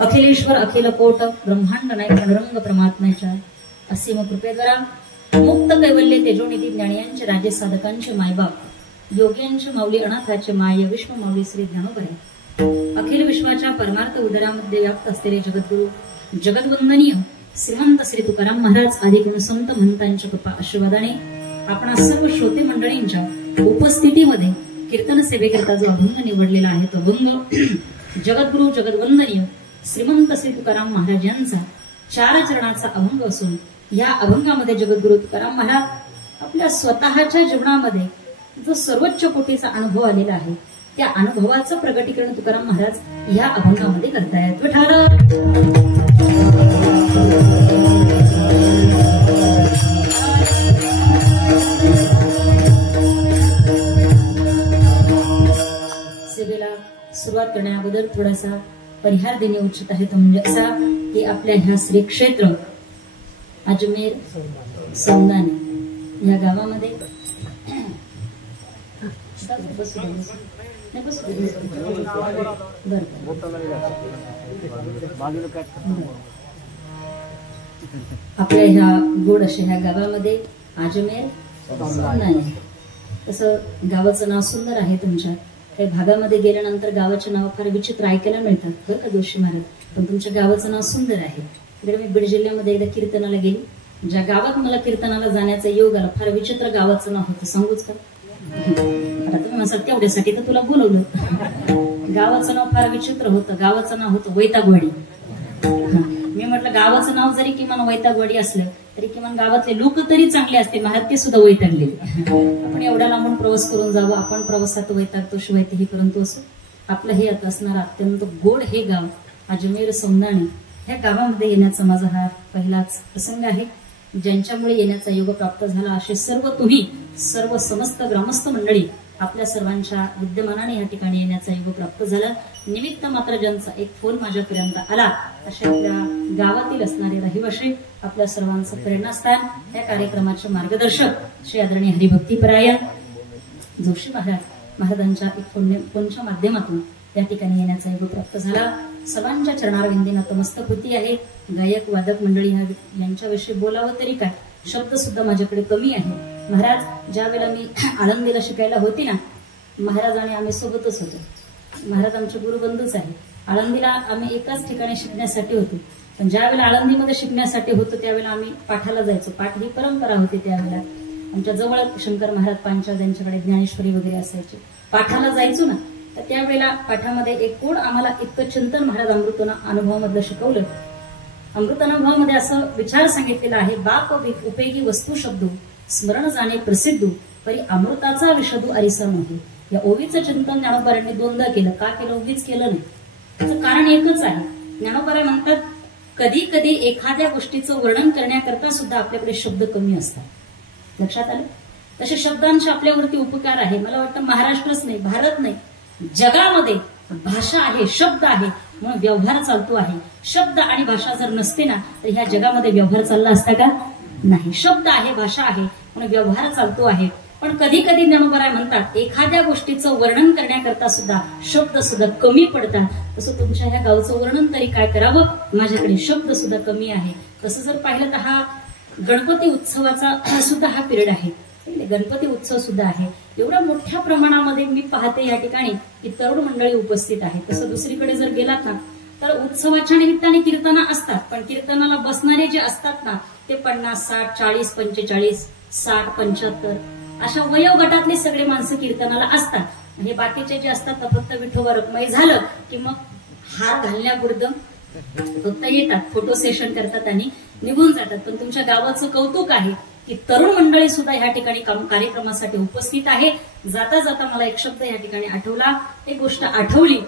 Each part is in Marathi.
अखिलेश्वर अखिल कोट ब्रह्मांड नायक पांडुरंग परमात्म्याच्या असीम कृपेद्वारा मुक्त कैवल्य तेजोनिधी ज्ञानियांचे राजे साधकांचे मायबाप योग्यांचे माऊली अनाथाचे माय विश्व माऊली श्री ज्ञानोबा अखिल विश्वाच्या परमार्थ उदरामध्ये व्याप्त असलेले जगद्गुरु जगद्वंदनीय श्रीमंत श्री तुकाराम महाराज आदी गुणसंत महंतांच्या कृपा आशीर्वादाने आपण सर्व श्रोते मंडळींच्या उपस्थितीमध्ये कीर्तन सेवेकरता जो अभंग निवडलेला आहे तो अभंग जगद्गुरु जगद्वंदनीय श्रीमंत श्री तुकाराम महाराज यांचा 4 चरणाचा अभंग असून या अभंगामध्ये जगद्गुरु तुकाराम महाराज आपल्या स्वतःच्या जीवनामध्ये जो सर्वोच्च कोटीचा अनुभव आलेला आहे त्या अनुभवाचं प्रगटीकरण तुकाराम महाराज या अभंगामध्ये करतायत. सेवेला सुरुवात करण्याबद्दल थोडासा परिहार देणे उचित आहे तो म्हणजे असा की आपल्या ह्या श्री क्षेत्र अजमेर सौंदाणे या गावामध्ये आपल्या ह्या गोड अशा ह्या गावामध्ये अजमेर सौंदाणे तसं गावाचं नाव सुंदर आहे. तुमच्या काही भागामध्ये गेल्यानंतर गावाचे नाव फार विचित्र ऐकायला मिळतात बरं का जोशी महाराज, पण तुमच्या गावाचं नाव सुंदर आहे. इकडे मी बीड जिल्ह्यामध्ये एकदा कीर्तनाला गेली, ज्या गावात मला कीर्तनाला जाण्याचा योग आला फार विचित्र गावाचं नाव होतं. सांगूच का आता तुम्ही म्हणसाल तेवढ्यासाठी तर तुला बोलवलं. गावाचं नाव फार विचित्र होतं. गावाचं नाव होतं वैतागवाडी. मी म्हटलं गावाचं नाव जरी किमान वैतागवाडी असलं तरी किमान गावातले लोक तरी चांगले असते, महाराज ते सुद्धा वैतागले. आपण एवढा लांबून प्रवास करून जावं, आपण प्रवासात वैतागतो शिवाय तेही परंतु असं आपलं हे आता असणार अत्यंत गोड हे गाव अजमेर सौंदाणे ह्या गावामध्ये येण्याचा माझा हा पहिलाच प्रसंग आहे. ज्यांच्यामुळे येण्याचा योग प्राप्त झाला असे सर्व तुम्ही सर्व समस्त ग्रामस्थ मंडळी आपल्या सर्वांच्या विद्यमानाने या ठिकाणी येण्याचा योग प्राप्त झाला. निमित्त मात्र ज्यांचा एक फोन माझ्यापर्यंत आला अशा आपल्या गावातील असणारे रहिवाशी आपल्या सर्वांचं प्रेरणास्थान या कार्यक्रमाचे मार्गदर्शक श्री आदरणीय हरिभक्तीपरायण जोशी महाराजांच्या एक फोनच्या माध्यमातून या ठिकाणी येण्याचा योग प्राप्त झाला. सर्वांच्या चरणारविंदी नतमस्तक होती आहे. गायक वादक मंडळी यांच्याविषयी बोलावं तरी काय, शब्द सुद्धा माझ्याकडे कमी आहे. महाराज ज्या वेळेला मी आळंदीला शिकायला होती ना, महाराज आणि आम्ही सोबतच होतो. महाराज आमचे गुरुबंधूच आहे. आळंदीला आम्ही एकाच ठिकाणी शिकण्यासाठी होतो, पण ज्यावेळेला आळंदीमध्ये शिकण्यासाठी होतो त्यावेळेला आम्ही पाठाला जायचो. पाठ ही परंपरा होती त्यावेळेला. आमच्या जवळ शंकर महाराज पांचाळ यांच्याकडे ज्ञानेश्वरी वगैरे असायची. पाठाला जायचो ना, तर त्यावेळेला पाठामध्ये एक ओढ आम्हाला इतकं चिंतन महाराज अनुभवामधलं शिकवलं. अमृतानुभवामध्ये असं विचार सांगितलेला आहे, बाप उपयोगी वस्तू शब्दो स्मरण जाणे प्रसिद्धू परी अमृताचा विषदू अरिसा नव्हे. या ओवीचं चिंतन ज्ञानोबारांनी दोनदा केलं. का केलं? उगीच केलं नाही. त्याचं कारण एकच आहे. ज्ञानोबा म्हणतात, कधी कधी एखाद्या गोष्टीचं वर्णन करण्याकरता सुद्धा आपल्याकडे शब्द कमी असतात. लक्षात आलं? तसे शब्दांचे आपल्यावरती उपकार आहे. मला वाटतं महाराष्ट्रच नाही, भारत नाही, जगामध्ये भाषा आहे, शब्द आहे म्हणून व्यवहार चालतो आहे. शब्द आणि भाषा जर नसते ना तर ह्या जगामध्ये व्यवहार चालला असता का? नाही. शब्द आहे, भाषा आहे म्हणून व्यवहार चालतो आहे. पण कधी कधी ज्ञानोबा म्हणतात, एखाद्या गोष्टीचं वर्णन करण्याकरता सुद्धा शब्द सुद्धा कमी पडतात. तसं तुमच्या ह्या गावचं वर्णन तरी काय करावं, माझ्याकडे शब्द सुद्धा कमी आहे. तसं जर पाहिलं तर हा गणपती उत्सवाचा सुद्धा हा पिरियड आहे. गणपती उत्सव सुद्धा आहे. एवढ्या मोठ्या प्रमाणामध्ये मी पाहते या ठिकाणी की तरुण मंडळी उपस्थित आहे. तसं दुसरीकडे जर गेलात ना तर उत्सवाच्या निमित्ताने कीर्तना असतात, पण कीर्तनाला बसणारे जे असतात ना ते 50, 60, 40, 45, 60, 75 अशा वयोगटातले सगळे माणसं कीर्तनाला असतात. हे बाकीचे जे असतात तर फक्त विठोबा रखमाई झालं की मग हार घालण्यापुरतं फक्त येतात, फोटो सेशन करतात आणि निघून जातात. पण तुमच्या गावाचं कौतुक आहे की तरुण मंडळी सुद्धा ह्या ठिकाणी कार्यक्रमासाठी उपस्थित आहे. जाता जाता मला एक शब्द या ठिकाणी आठवला. एक गोष्ट आठवली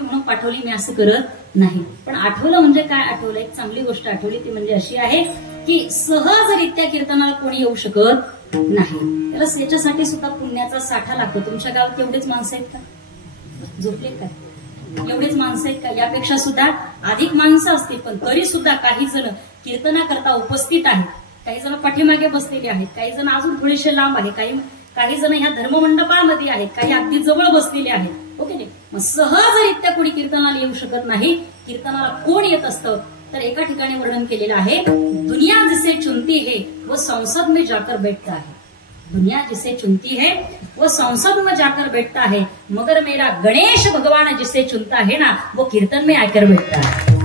म्हणून पाठवली मी असं करत नाही, पण आठवलं म्हणजे काय आठवलं, एक चांगली गोष्ट आठवली. ती म्हणजे अशी आहे की सहजरित्या कीर्तनाला कोणी येऊ शकत नाही. त्याला याच्यासाठी सुद्धा पुण्याचा साठा लागतो. तुमच्या गावात एवढेच माणसं आहेत का? झोपले का? एवढेच माणसं आहेत का? यापेक्षा सुद्धा अधिक माणसं असतील, पण तरी सुद्धा काही जण कीर्तनाकरता उपस्थित आहेत. काही जण पाठीमागे बसलेले आहेत, काही जण अजून थोडेसे लांब आहे, काही जण ह्या धर्ममंडपामध्ये आहेत, काही अगदी जवळ बसलेले आहेत. ओके नाही? मग सहजरित्या कोणी कीर्तनाला येऊ शकत नाही. कीर्तनाला कोण येत असतं तर एका ठिकाणी वर्णन केलेलं आहे, दुनिया जिसे चुनती है वो संसद में जाकर बैठता है. दुनिया जिसे चुनती है वो संसद में जाकर बैठता है, मगर मेरा गणेश भगवान जिसे चुनता है ना वो कीर्तन में आकर बैठता है.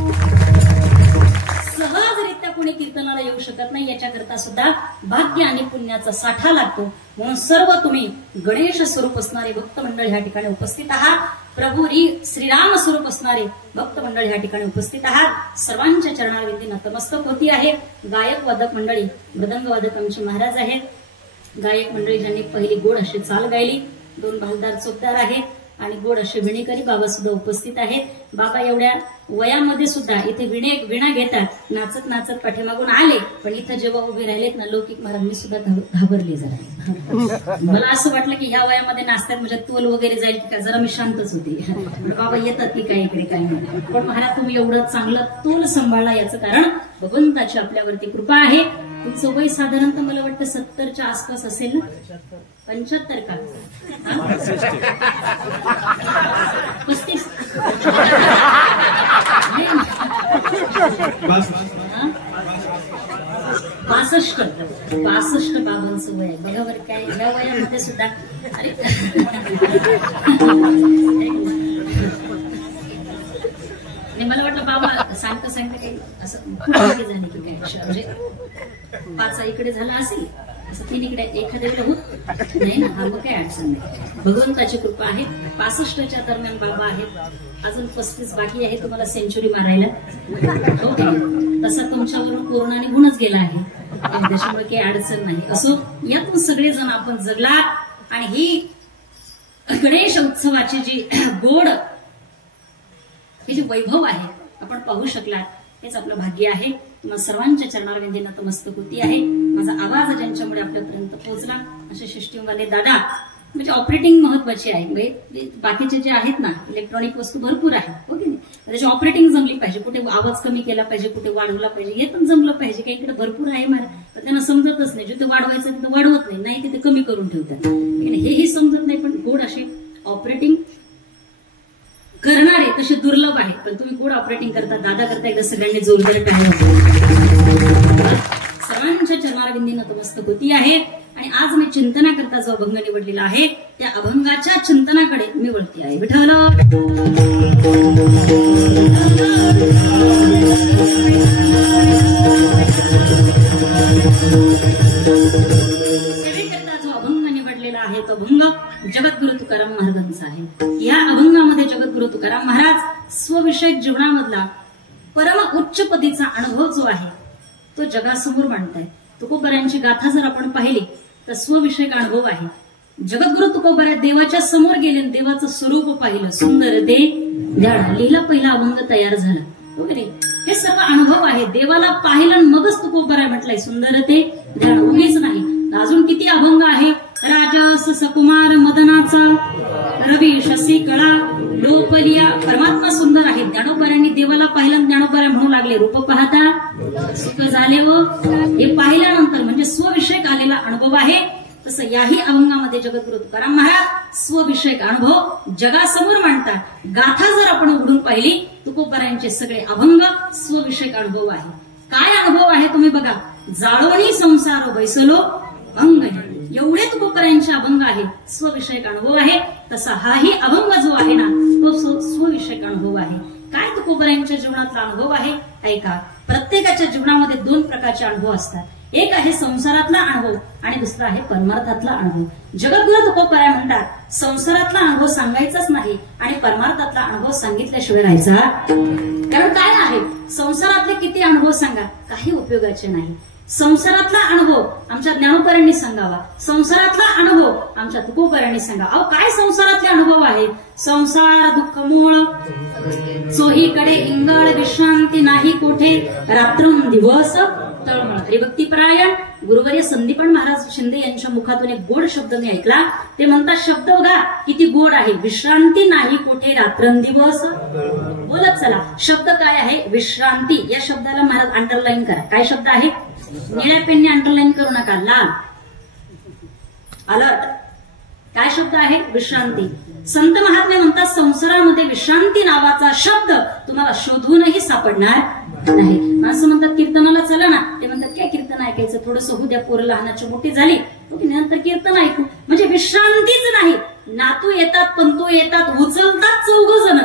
सहजरित्या कोणी कीर्तनाला येऊ शकत नाही. याच्याकरता सुद्धा भाग्य आणि पुण्याचा साठा लागतो. म्हणून सर्व तुम्ही गणेश स्वरूप असणारे भक्त मंडळ ह्या ठिकाणी उपस्थित आहात. प्रभू श्रीराम स्वरूप असणारे भक्त मंडळ ह्या ठिकाणी उपस्थित आहात. सर्वांच्या चरणारविंदी नतमस्तक होती आहे. गायक वादक मंडळी, मृदंग वादक आमचे महाराज आहेत. गायक मंडळी ज्यांनी पहिली गोड अशी चाल गायली, 2 भालदार चोपदार आहेत आणि गोड असे विणेकरी बाबा सुद्धा उपस्थित आहेत. बाबा एवढ्या वयामध्ये सुद्धा इथे विणा घेतात, नाचत नाचत पाठीमागून आले. पण इथं जेव्हा उभे राहिलेत ना लौकिक महाराज, मी सुद्धा घाबरले जरा. मला असं वाटलं की ह्या वयामध्ये नाचतात म्हणजे तोल वगैरे जाईल का, जरा मी शांतच होती. बाबा येतात की काय इकडे काय नाही. पण महाराज तुम्ही एवढं चांगलं तोल सांभाळला याचं कारण भगवंताची आपल्यावरती कृपा आहे. तुमचं वय साधारणतः मला वाटतं 70च्या आसपास असेल ना? 75 का? 35? 65 बाबांचं वय आहे. बघा बरं काय या वयामध्ये सुद्धा. अरे मला वाटलं बाबा सांगता काही असं कुठे झाले की काय, म्हणजे 5 इकडे झाला असेल असं 3 इकडे एखाद्या वेळेला होत नाही ना. हा मग काय अडचण नाही, भगवंताची कृपा आहे. 65च्या दरम्यान बाबा आहेत. अजून 35 बाकी आहे तुम्हाला सेंचुरी मारायला. तसा तुमच्यावरून कोरोना निघूनच गेला आहे, त्याच्यामुळे काही अडचण नाही. असो, यातून सगळेजण आपण जगला आणि ही गणेश उत्सवाची जी गोड हे जे वैभव आहे आपण पाहू शकलात, हेच आपलं भाग्य आहे. तुम्हाला सर्वांच्या चरणारविंदी नतमस्तक होती आहे. माझा आवाज ज्यांच्यामुळे आपल्यापर्यंत पोहोचला असे सिस्टीमवाले दादा, म्हणजे ऑपरेटिंग महत्वाची आहे. म्हणजे बाकीचे जे आहेत ना इलेक्ट्रॉनिक वस्तू भरपूर आहेत, ओके नाही, त्याची ऑपरेटिंग जमली पाहिजे. कुठे आवाज कमी केला पाहिजे, कुठे वाढवला पाहिजे, हे पण जमलं पाहिजे. काही इकडे भरपूर आहे पण त्यांना समजतच नाही. जिथे वाढवायचं तिथे वाढवत नाही, तिथे कमी करून ठेवतात. हेही समजत नाही. पण गोड असे ऑपरेटिंग करणारे तसे दुर्लभ आहे. पण तुम्ही गोड ऑपरेटिंग करता, दादा करता, एकदा सगळ्यांनी जोरदार टाळ्या. सर्वांच्या चरणारविंदी नतमस्तक होती आहे. आणि आज मी चिंतनाकरता जो अभंग निवडलेला आहे त्या अभंगाच्या चिंतनाकडे मी वळते आहे. विठ्ठल सेवेकरता जो अभंग निवडलेला आहे तो अभंग जगद्गुरु तुकाराम महाराजांचा आहे. या अभंगामध्ये जगद्गुरु तुकाराम महाराज स्वविषयक जीवनामधला परम उच्च पदीचा अनुभव जो आहे तो जगासमोर मांडताय. तुकोबारायांची गाथा जर आपण पाहिली तर स्वविषयक अनुभव आहे. जगद्गुरु तुकोबारा देवाच्या समोर गेले, देवाचं स्वरूप पाहिलं, सुंदर दे ध्यान लिहिला, पहिला अभंग तयार झाला. वगैरे हे सर्व अनुभव आहे. देवाला पाहिलं मगच तुकोबारा म्हटलंय सुंदर ते ध्यान, उगीच नाही. अजून किती अभंग आहे. राजस सकुमार मदनाचा रवी शशी कळा लोपलिया, परमात्मा सुंदर आहे. ज्ञानोबाऱ्यांनी देवाला पाहिलं, ज्ञानोबाऱ्या म्हणू लागले रूप पाहता सुख झाले व हे पाहिल्यानंतर म्हणजे स्वविषयक आलेला अनुभव आहे. तसं याही अभंगामध्ये जगद्गुरु तुकाराम महाराज स्वविषयक अनुभव जगासमोर मांडतात. गाथा जर आपण उघडून पाहिली तुकोबारायांचे सगळे अभंग स्वविषयक अनुभव आहे. काय अनुभव आहे तुम्ही बघा. जाळवणी संसार बैसलो अंग, एवढे तुकोबारायांचे अभंग आहे, स्वविषयक अनुभव आहे. तसा हाही अभंग जो आहे ना तो स्वविषयक अनुभव आहे. काय तुकोबारायांच्या जीवनातला अनुभव आहे ऐका. प्रत्येकाच्या जीवनामध्ये दोन प्रकारचे अनुभव असतात. एक आहे संसारातला अनुभव आणि दुसरा आहे परमार्थातला अनुभव. जगद्गुरु तुकोबारा म्हणतात संसारातला अनुभव सांगायचाच नाही आणि परमार्थातला अनुभव सांगितल्याशिवाय राहायचा. कारण काय आहे संसारातले किती अनुभव सांगा काही उपयोगाचे नाही. संसारातला अनुभव आमच्या ज्ञानोबारांनी सांगावा, संसारातला अनुभव आमच्या तुकोबारांनी सांगा. अहो काय संसारातले अनुभव आहेत. संसार दुःख मूळ चोहीकडे इंगळ विश्रांती नाही कोठे रात्रंदिवस तळमळ. हरिभक्तीपरायण गुरुवर्य संदीपन महाराज शिंदे यांच्या मुखातून एक गोड शब्द मी ऐकला. ते म्हणतात शब्द बघा किती गोड आहे. विश्रांती नाही कोठे रात्रंदिवस. बोलत चला शब्द काय आहे विश्रांती. या शब्दाला महाराज अंडरलाईन करा. काय शब्द आहे. निळ्या पेनने अंडरलाईन करू नका, लाल अलर्ट. काय शब्द आहे विश्रांती. संत महात्मे म्हणतात संसारामध्ये विश्रांती नावाचा शब्द तुम्हाला शोधूनही सापडणार नाही. माणसं म्हणतात कीर्तनाला चला ना, ते म्हणतात काय कीर्तन ऐकायचं थोडस होऊ द्या, पोरं लहानाची मोठी झाली नंतर कीर्तन ऐकू. म्हणजे विश्रांतीच नाही. नातू येतात पंतू येतात उचलतात 14 जण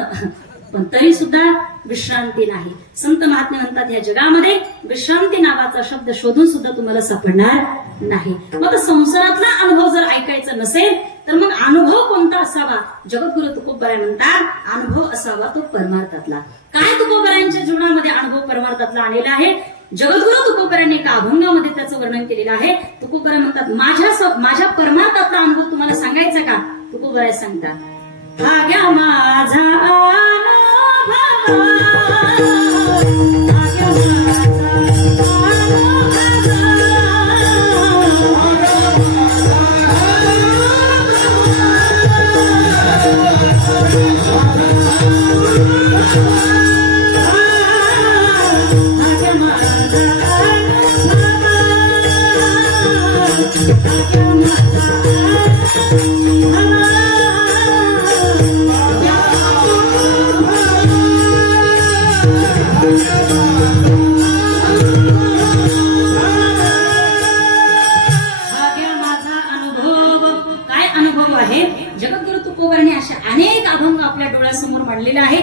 पण तरी सुद्धा विश्रांती नाही. संत महात्मे म्हणतात या जगामध्ये विश्रांती नावाचा शब्द शोधून सुद्धा तुम्हाला सापडणार नाही. मग संसारातला अनुभव जर ऐकायचा नसेल तर मग अनुभव कोणता असावा. जगद्गुरु तुकोबारा म्हणतात अनुभव असावा तो परमार्थातला. काय तुकोबारांच्या जीवनामध्ये अनुभव परमार्थातला आलेला आहे. जगद्गुरु तुकोबारांनी एका अभंगामध्ये त्याचं वर्णन केलेलं आहे. तुकोबारा म्हणतात माझ्या परमार्थातला अनुभव तुम्हाला सांगायचा का. तुकोबारा सांगतात भाग्या माझा जगद्गुरु तुकोबारांनी अशा अनेक अभंग आपल्या डोळ्यासमोर मांडलेले आहे.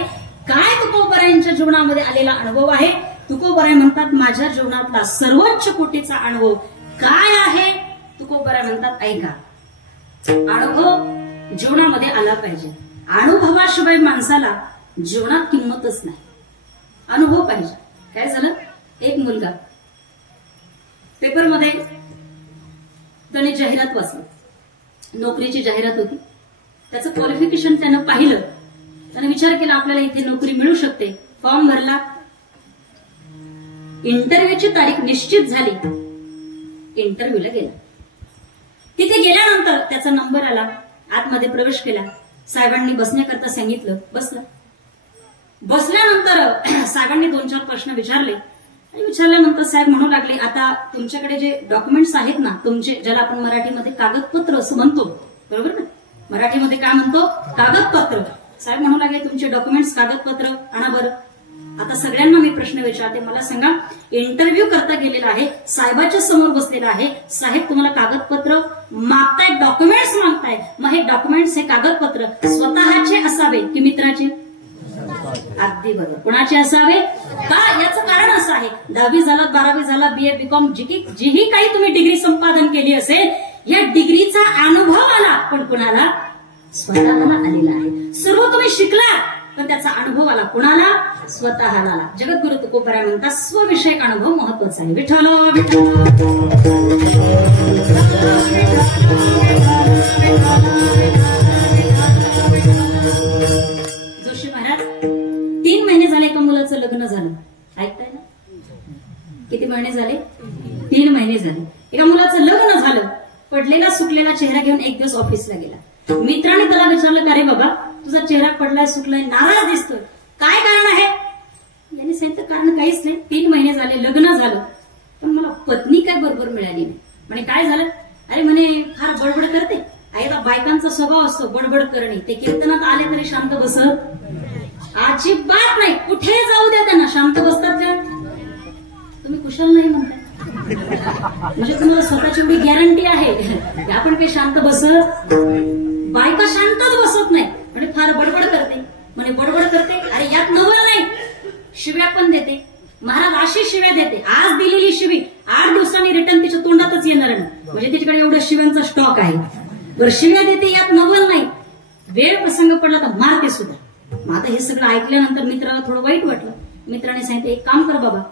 काय तुकोबारांच्या जीवनामध्ये आलेला अनुभव आहे. तुकोबारा म्हणतात माझ्या जीवनातला सर्वोच्च कोटीचा अनुभव काय आहे. तुकोबारा म्हणतात ऐका अनुभव जीवनामध्ये आला पाहिजे. अनुभवाशिवाय माणसाला जीवनात किंमतच नाही. अनुभव पाहिजे. काय झालं एक मुलगा पेपरमध्ये त्याने जाहिरात वाचली, नोकरीची जाहिरात होती. त्याचं क्वालिफिकेशन त्यानं पाहिलं, त्याने विचार केला आपल्याला इथे नोकरी मिळू शकते. फॉर्म भरला, इंटरव्ह्यूची तारीख निश्चित झाली, इंटरव्ह्यूला गेला. तिथे गेल्यानंतर त्याचा नंबर आला, आतमध्ये प्रवेश केला, साहेबांनी बसण्याकरता सांगितलं, बसला. बसल्यानंतर साहेबांनी 2-4 प्रश्न विचारले आणि विचारल्यानंतर साहेब म्हणू लागले आता तुमच्याकडे जे डॉक्युमेंट्स आहेत ना तुमचे, ज्याला आपण मराठीमध्ये कागदपत्र असं म्हणतो, बरोबर ना, मराठीमध्ये काय म्हणतो कागदपत्र. साहेब म्हणू लागले तुमचे डॉक्युमेंट्स कागदपत्र आणा बरं. आता सगळ्यांना मी प्रश्न विचारते, मला सांगा, इंटरव्ह्यू करता गेलेला आहे, साहेबाच्या समोर बसलेला आहे, साहेब तुम्हाला कागदपत्र मागतायत, डॉक्युमेंट्स मागताय, मग हे डॉक्युमेंट्स, हे कागदपत्र स्वतःचे असावे की मित्राचे? अगदी बरोबर, कोणाचे असावे? का? याचं कारण असं आहे, 10वी झाला, 12वी झाला, BA BCom जीही काही तुम्ही डिग्री संपादन केली असेल, या डिग्रीचा अनुभव आला पण कुणाला? स्वतःला आलेला आहे. सर्व तुम्ही शिकला पण त्याचा अनुभव आला कुणाला? स्वतःला आला. जगद्गुरु तुकोबराय म्हणतात, स्वविषयक अनुभव महत्वाचा आहे. विठ्ठल जोशी महाराज, 3 महिने झाले एका मुलाचं लग्न झालं. ऐकताय ना? किती महिने झाले? 3 महिने झाले. एका मुलाचं लग्न झालं. पडलेला सुकलेला चेहरा घेऊन एक दिवस ऑफिसला गेला. मित्राने त्याला विचारलं, का रे बाबा तुझा चेहरा पडलाय, सुकलाय, नाराज दिसतोय, काय कारण आहे? यांनी सांगितलं, कारण काहीच नाही, 3 महिने झाले, लग्न झालं, पण मला पत्नी काय बरोबर मिळाली नाही. म्हणे काय झालं? अरे म्हणे फार बडबड करते. आईला बायकांचा स्वभाव असतो बडबड करणे. ते कीर्तनात आले तरी शांत बसत अजिबात नाही. कुठे जाऊ द्या त्यांना, शांत बसतात का? तुम्ही कुशल नाही म्हणताय म्हणजे तुम्हाला स्वतःची एवढी गॅरंटी आहे की आपण काही शांत बसत? बायका शांतच बसत नाही. म्हणजे फार बडबड करते. म्हणे बडबड करते, अरे यात नवल नाही, शिव्या पण देते. महाराज अशी शिव्या देते, आज दिलेली शिवी 8 दिवसांनी रिटर्न तिच्या तोंडातच येणार नाही. म्हणजे तिच्याकडे एवढ्या शिव्यांचा स्टॉक आहे. बरं, शिव्या देते, यात नवल नाही, वेळ प्रसंग पडला तर मारते सुद्धा. मग आता हे सगळं ऐकल्यानंतर मित्राला थोडं वाईट वाटलं. मित्राने सांगितलं, एक काम कर बाबा,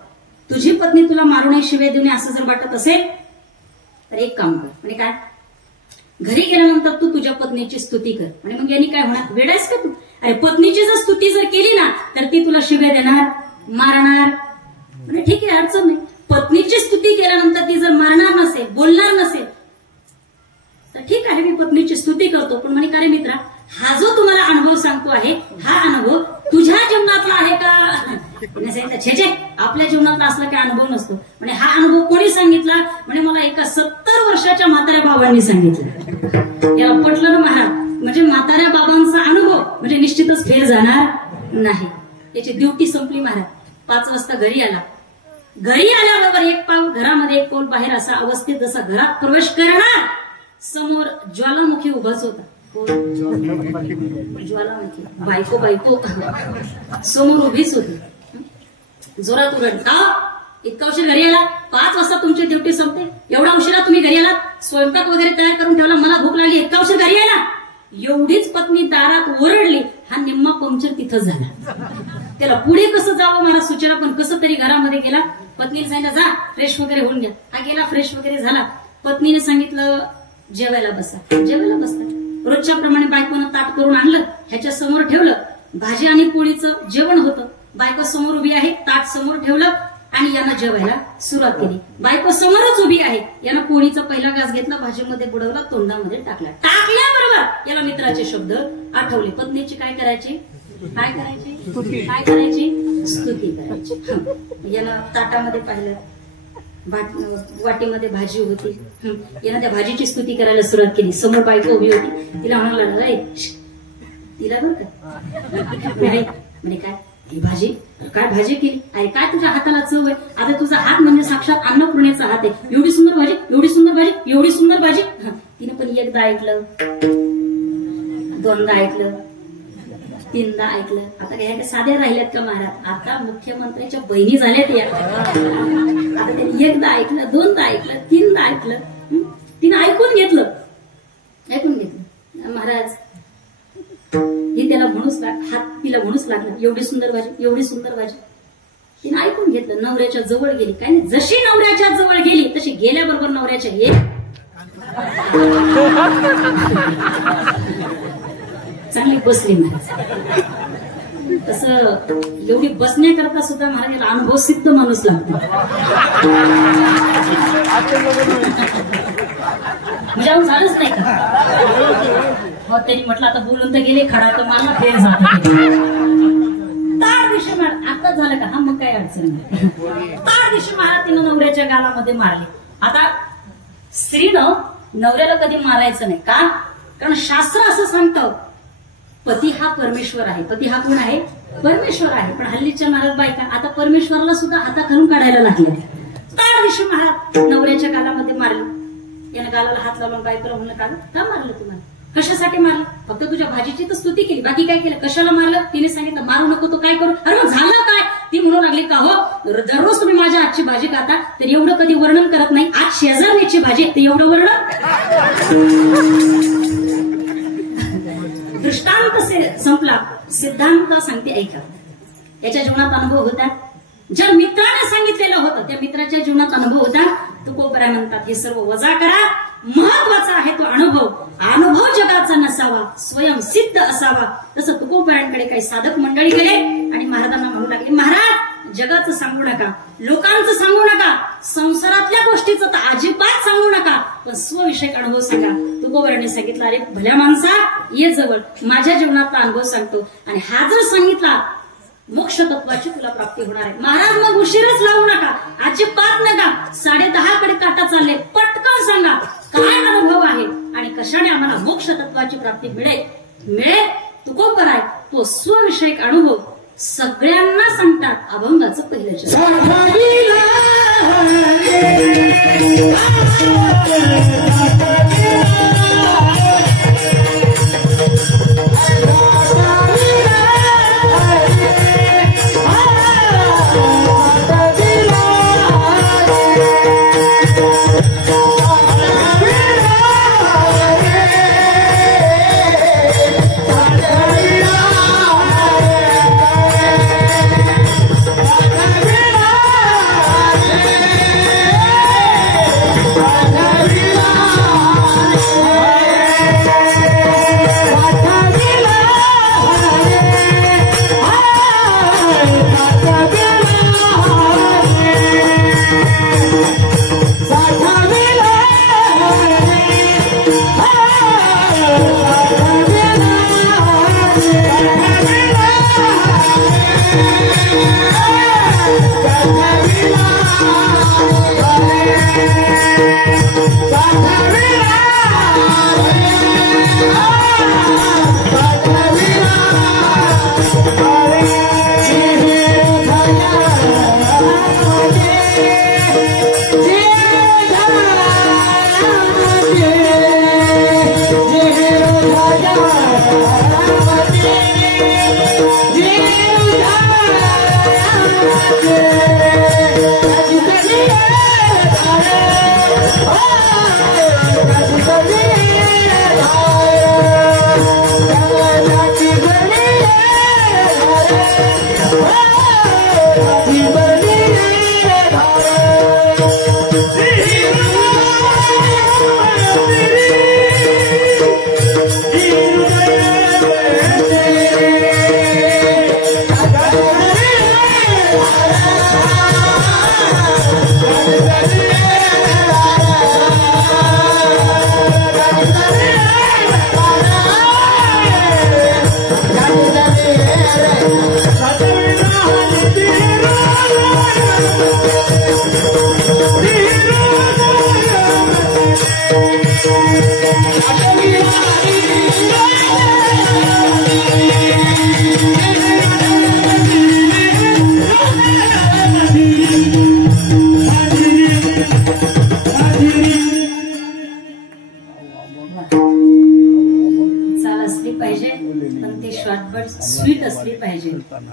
तुझी पत्नी तुला मारू नये, शिव्या देऊ नये असं जर वाटत असेल तर एक काम कर. म्हणजे काय? घरी गेल्यानंतर तू तुझ्या पत्नीची स्तुती कर. म्हणजे मग यांनी काय होणार? वेडायस का तू? अरे पत्नीची जर स्तुती जर केली ना तर ती तुला शिव्या देणार, मारणार. म्हणजे ठीक आहे, अडचण नाही. पत्नीची स्तुती केल्यानंतर ती जर मारणार नसेल, बोलणार नसेल तर ठीक आहे, मी पत्नीची स्तुती करतो. पण म्हणे, का रे मित्रा, हा जो तुम्हाला अनुभव सांगतो आहे, हा अनुभव तुझ्या जीवनातला आहे का? छे, आपल्या जीवनातला असला काही अनुभव नसतो. म्हणजे हा अनुभव कोणी सांगितला? म्हणजे मला एका 70 वर्षाच्या म्हाताऱ्या बाबांनी सांगितलं. याला पटलं ना महाराज? म्हणजे म्हाताऱ्या बाबांचा अनुभव म्हणजे निश्चितच फेल जाणार नाही. याची ड्युटी संपली. महाराज 5 वाजता घरी आला. घरी आल्याबरोबर एक पाऊल घरामध्ये, एक पाऊल बाहेर, असा अवस्थेत जसा घरात प्रवेश करणार, समोर ज्वालामुखी उभाच होता. ज्वालामुखी बायको समोर उभीच होती. जोरात उरड, का इतका उशीर घरी आला? 5 वाजता तुमची ड्युटी संपते, एवढा उशिरा तुम्ही घरी आलात? स्वयंपाक वगैरे तयार करून ठेवला, मला भूक लागली, इतका उशीर घरी आला? एवढीच पत्नी दारात ओरडली. हा निम्मा पंक्चर तिथंच झाला. त्याला पुढे कसं जावं मला सुचना, पण कसं तरी घरामध्ये गेला. पत्नीने सांगितलं, जा फ्रेश वगैरे होऊन घ्या. हा गेला, फ्रेश वगैरे झाला. पत्नीने सांगितलं, जेवायला बसा. जेवायला बसला. रोजच्या प्रमाणे बायकोनं ताट करून आणलं, ह्याच्या समोर ठेवलं. भाजी आणि पोळीचं जेवण होतं. बायको समोर उभी आहे, ताट समोर ठेवलं आणि यानं जेवायला सुरुवात केली. बायको समोरच उभी आहे. यानं पोळीचा पहिला घास घेतला, भाजीमध्ये बुडवला, तोंडामध्ये टाकला. टाकल्याबरोबर याला मित्राचे शब्द आठवले. पत्नीची काय करायची? काय करायची? स्तुती करायची. यानं ताटामध्ये पाहिलं, वाटीमध्ये भाजी होती. यानं त्या भाजीची स्तुती करायला सुरुवात केली. समोर बायको उभी होती. तिला म्हणाला, तिला बरं का म्हणजे काय ही भाजी, काय भाजी केली? अरे काय तुझ्या हाताला चव आहे? आता तुझा हात म्हणजे साक्षात अन्नपूर्णेचा हात आहे. एवढी सुंदर भाजी, एवढी सुंदर भाजी, एवढी सुंदर भाजी. तिने पण एकदा ऐकलं, 2दा ऐकलं, 3दा ऐकलं. आता काय साध्या राहिल्यात का महाराज? आता मुख्यमंत्र्याच्या बहिणी झाल्यात या. आता त्यांनी 1दा ऐकलं, 2दा ऐकलं, 3दा ऐकलं. तिने ऐकून घेतलं. महाराज हे त्याला म्हणूच हात तिला म्हणूच लागला, एवढी सुंदर भाजी, एवढी सुंदर भाजी. तिने ऐकून घेतलं. नवऱ्याच्या जवळ गेली. काय नाही, जशी नवऱ्याच्या जवळ गेली तशी गेल्याबरोबर नवऱ्याच्या चांगली बसली महाराज. तसं एवढी बसण्याकरता सुद्धा महाराजाला अनुभव सिद्ध माणूस लागतो. म्हणजे आपण झालंच नाही का? मग त्यांनी म्हटलं, आता बोलून तर गेले, खडा तर मला फेर जात. ताड दिवशी आताच झालं का? हा मग काय अडचण नाही. ताड दिवशी महाराज तिनं नवऱ्याच्या गालामध्ये मारली. आता स्त्रीनं नवऱ्याला कधी मारायचं नाही का? कारण शास्त्र असं सांगतं पती हा परमेश्वर आहे. पती हा कोण आहे? परमेश्वर आहे. पण हल्लीच्या महाराज बायका आता परमेश्वराला सुद्धा हाताखालून काढायला लागल्या. त्या दिवशी महाराज नवऱ्याच्या गालामध्ये मारलं. यानं गालाला हात लावून बायकोला म्हणलं का मारलं तुम्हाला? कशासाठी मारलं? फक्त तुझ्या भाजीची तर स्तुती केली, बाकी काय केलं? कशाला मारलं? तिने सांगितलं मारू नको तो काय करू? अरे मग झालं काय? ती म्हणू लागली का हो दररोज तुम्ही माझ्या आजची भाजी खाता तर एवढं कधी वर्णन करत नाही, आज शेजारण्याची भाजी ते एवढं वर्णन. दृष्टांत संपला, सिद्धांत सांगते ऐका. त्याच्या जीवनात अनुभव होता, ज्या मित्राने सांगितलेलं होतं त्या मित्राच्या जीवनात अनुभव होता. तुकोबरा म्हणतात हे सर्व वजा करा, महत्वाचा आहे तो अनुभव. अनुभव जगाचा नसावा, स्वयंसिद्ध असावा. तसं तुकोबरांकडे काही साधक मंडळी गेले आणि महाराजांना म्हणू लागले, महाराज जगाचं सांगू नका, लोकांचं सांगू नका, संसारातल्या गोष्टीचं तर अजिबात सांगू नका, पण स्वविषयक अनुभव सांगा. तुकोबरांनी सांगितलं, अरे भल्या माणसा ये जवळ, माझ्या जीवनातला अनुभव सांगतो. आणि हा जर सांगितला मोक्ष तत्वाची तुला प्राप्ती होणार आहे. महाराज मग उशीरच लावू नका, अजिबात नका, 10:30 कडे काटा चालले, पटकन सांगा काय अनुभव आहे आणि कशाने आम्हाला मोक्ष तत्वाची प्राप्ती मिळेल. तुकोबर आहे तो स्वविषयक अनुभव सगळ्यांना सांगतात. अभंगाचं पहिलं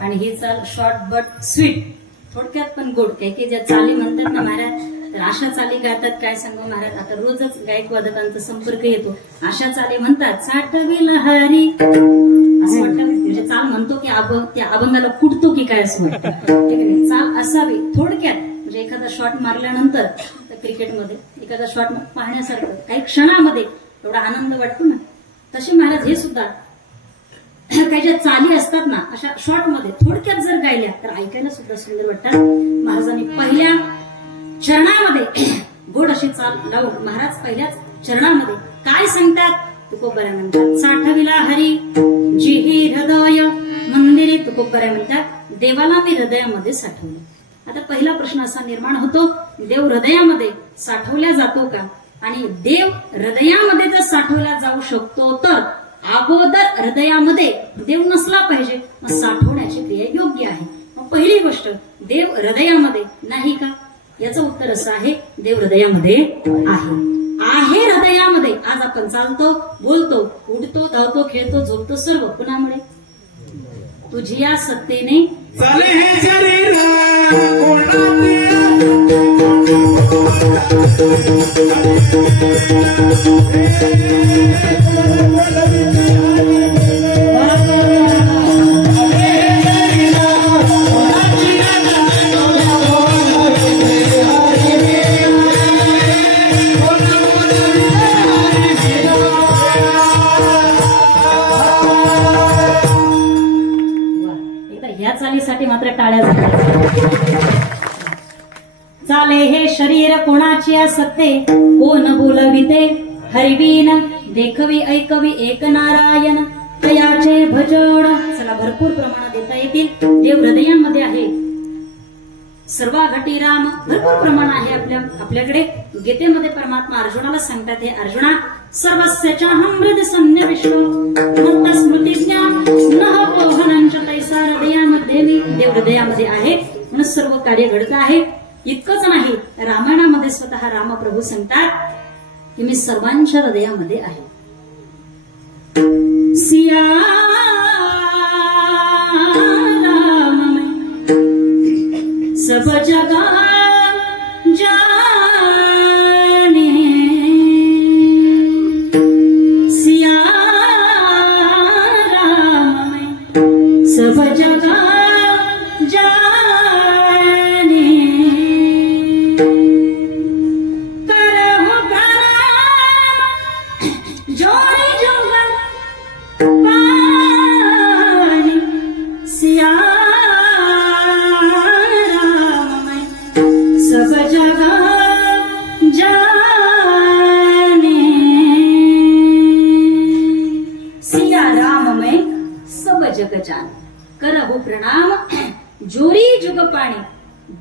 आणि ही चाल शॉर्ट बट स्वीट, थोडक्यात पण गोड. काही ज्या चाली म्हणतात ना महाराज, तर अशा चाली गातात काय सांगू महाराज. आता रोजच गायक वादकांचा संपर्क येतो, अशा चाली म्हणतात. साठवी लहारी असं वाटतं, म्हणजे चाल म्हणतो की त्या अभंगाला कुठतो की काय असं वाटतं. चाल असावी थोडक्यात, म्हणजे एखादा शॉट मारल्यानंतर क्रिकेटमध्ये एखादा शॉट पाहण्यासारखं काही क्षणामध्ये एवढा आनंद वाटतो ना, तसे महाराज हे सुद्धा काही ज्या चाली असतात ना अशा शॉर्ट मध्ये थोडक्यात जर गायल्या तर ऐकायला सुद्धा सुंदर वाटतात. महाराजांनी पहिल्या चरणामध्ये गोड अशी चाल लावून महाराज पहिल्याच चरणामध्ये काय सांगतात. तुकोबऱ्या म्हणतात, साठविला हरी जिही हृदय मंदिरे. तुकोबऱ्या म्हणतात, देवाला मी हृदयामध्ये साठवलं. आता पहिला प्रश्न असा निर्माण होतो, देव हृदयामध्ये साठवल्या जातो का? आणि देव हृदयामध्ये जर साठवला जाऊ शकतो तर अगोदर हृदयामध्ये देव नसला पाहिजे, मग साठवण्याची क्रिया योग्य आहे. मग पहिली गोष्ट, देव हृदयामध्ये नाही का? याचं उत्तर असं आहे, देव हृदयामध्ये आहे हृदयामध्ये. आज आपण चालतो, बोलतो, उठतो, धावतो, खेळतो, झोपतो, सर्व कुणामुळे? तुझी या सत्तेने चाले हे शरीर चालीसाठी मात्र टाळ्या झाल्या. चाले हे शरीर कोणाची सत्ते, कोण बोलविते हरिवीन, देखवी ऐकवी एक नारायण, तयाचे भजन. चला, भरपूर प्रमाणात देता येतील. देव हृदयामध्ये आहे. सर्व घटी राम, भरपूर प्रमाण आहे आपल्याकडे. गीतेमध्ये परमात्मा अर्जुनाला सांगतात, हे अर्जुना, सर्वस्यचा हृदय सन्निविष्टो मत्त स्मृतिज्ञा नः पोहनांच तैसा हृदयामध्ये मी. देव हृदयामध्ये आहे म्हणून सर्व कार्य घडत आहे. इतकंच नाही, रामायणामध्ये स्वतः रामप्रभू सांगतात की मी सर्वांच्या हृदयामध्ये आहे. सिया राम सब जगा जाने, सिया राम सब जगा जाने, करहु प्रणाम जोड़ी जुगल पानी, सिया सब जगह जाने. सिया राम में सब जग जाने, करहु प्रणाम जोरी जुग पाणी.